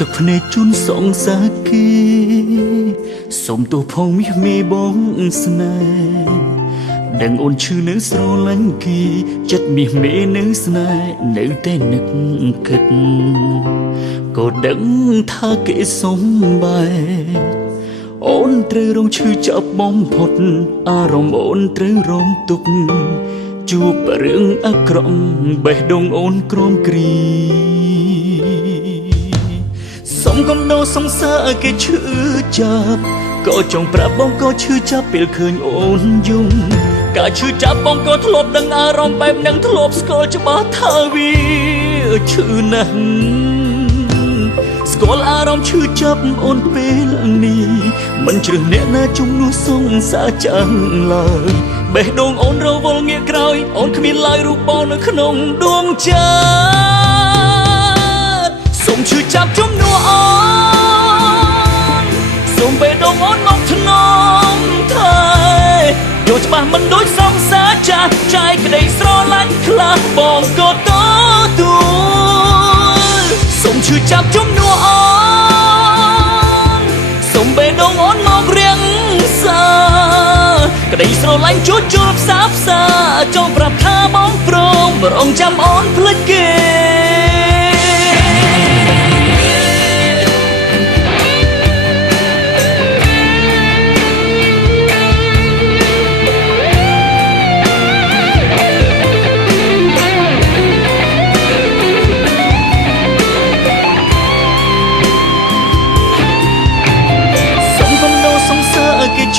ទឹកភ្នែកជូនសងសាគីសុំទោះផងមាសមេបងស្នេហ៍ដឹងអូនឈឺនៅស្រឡាញ់គេចិត្តមាសមេនៅស្នេហ៍នៅតែនឹកគិតក៏ដឹងថាគេសំបែអូនត្រូវរងឈឺចាប់បំផុតអារម្មណ៍អូនត្រូវរងទុក្ខជួបរឿងអាក្រក់បេះដូងអូនក្រំគ្រីសុំកុំដោសង្សារគេឈឺចាប់ក៏ចង់ប្រាប់បងក៏ឈឺចាប់ពេលឃើញអូនយំការឈឺចាប់បងក៏ធ្លាប់ដឹងអារម្មណ៍បែបហ្នឹងធ្លាប់ស្គាល់ច្បាស់ថាវាឈឺណាស់ស្គាល់អារម្មណ៍ឈឺចាប់អូនពេលនេះមិនជ្រើសអ្នកណាជំនួសសងសារចាំឡើយបេះដូងអូនរវល់ងាកក្រោយអូនគ្មានឡើយរូបបងនៅក្នុងដួងចិត្តសូមឈឺចាប់ជំនួសអូនសូមបេះដូងអូនមកថ្នមថែយកច្បាស់មិនដូចសងសារចាស់ចាយក្តីស្រឡាញ់ខ្លះបងក៏ទទួលសូមឈឺចាប់ជំនួសអូនសូមបេះដូងអូនមករៀងសាក្តីស្រឡាញ់ជួចជុលផ្សាផ្សាចង់ប្រាប់ថាបងព្រមរងចាំអូនភ្លេចគេ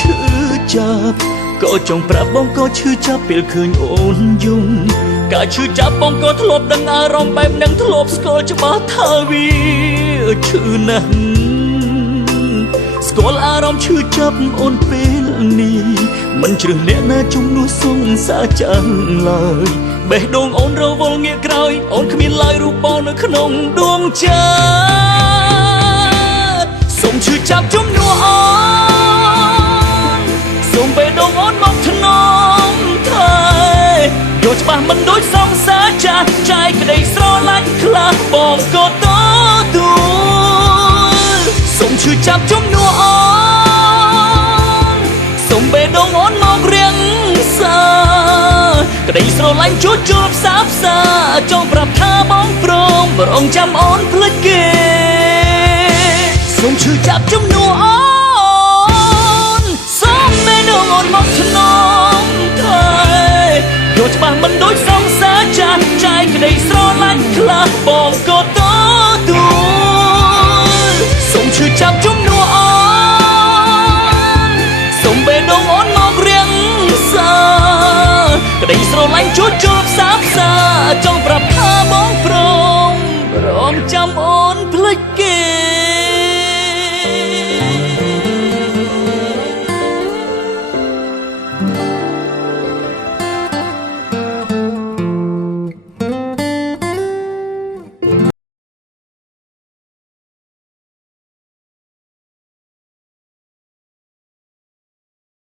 ឈឺចាប់ក៏ចង់ប្រាប់បងក៏ឈឺចាប់ពេលឃើញអូនយំការឈឺចាប់បងក៏ធ្លាប់ដឹងអារម្មណ៍បែបហ្នឹងធ្លាប់ស្គាល់ច្បាស់ថាវាឈឺណាស់ស្គាល់អារម្មណ៍ឈឺចាប់អូនពេលនេះមិនជ្រើសអ្នកណាជំនួសសងសារចាំឡើយបេះដូងអូនរវល់ងាកក្រោយអូនគ្មានឡើយរូបបងនៅក្នុងដួងចិត្តសូមឈឺចាប់ជំនួសអូនសូមបេះដូងអូនមកថ្នមថែយកច្បាស់មិនដូចសងសារចាស់ចាយក្តីស្រឡាញ់ខ្លះបងក៏ទទួលសូមឈឺចាប់ជំនួសអូនសូមបេះដូងអូនមករៀងសាក្តីស្រឡាញ់ជួចជុលផ្សាផ្សាចង់ប្រាប់ថាបងព្រមរងចាំអូនភ្លេចគេសូមឈឺចាប់ជំនួសអូនសូមបេះដូងអូនមកថ្នមថែយកច្បាស់មិនដូចសងសារចាស់ចាយក្តីស្រឡាញ់ខ្លះបងក៏ទទួលសូមឈឺចាប់ជំនួសអូនសូមបេះដូងអូនមករៀងសាក្តីស្រឡាញ់ជួចជុល